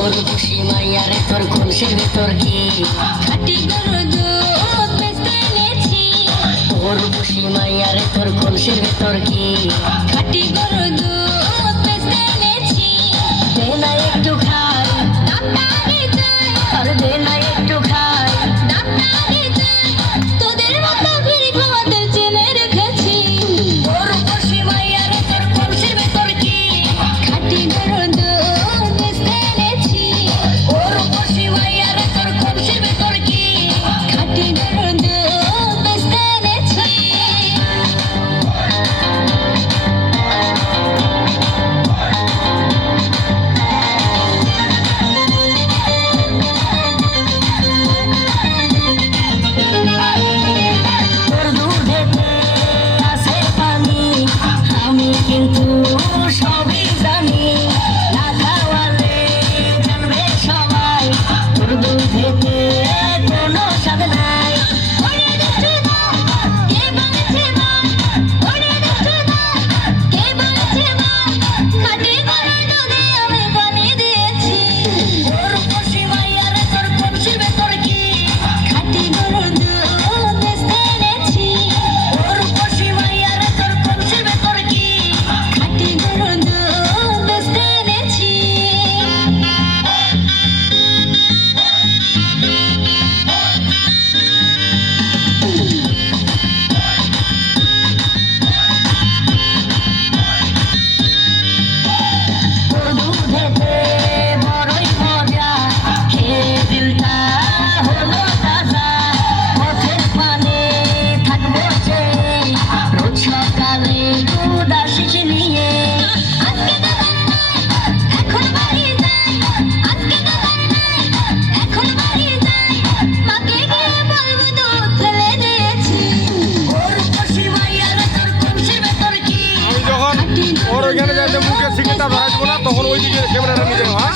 গরু পুষি মাইয়া রে তোর ঘুমসের ভিতর কি? খাটি গরু দুধ বেচতে এনেছি গরু পুষি মাইয়া রে তোর ঘুমসের ভিতর কি? খাটি গরু দুধ তখন ওই দিকে ক্যামেরাটা নিয়ে যাও হ্যাঁ?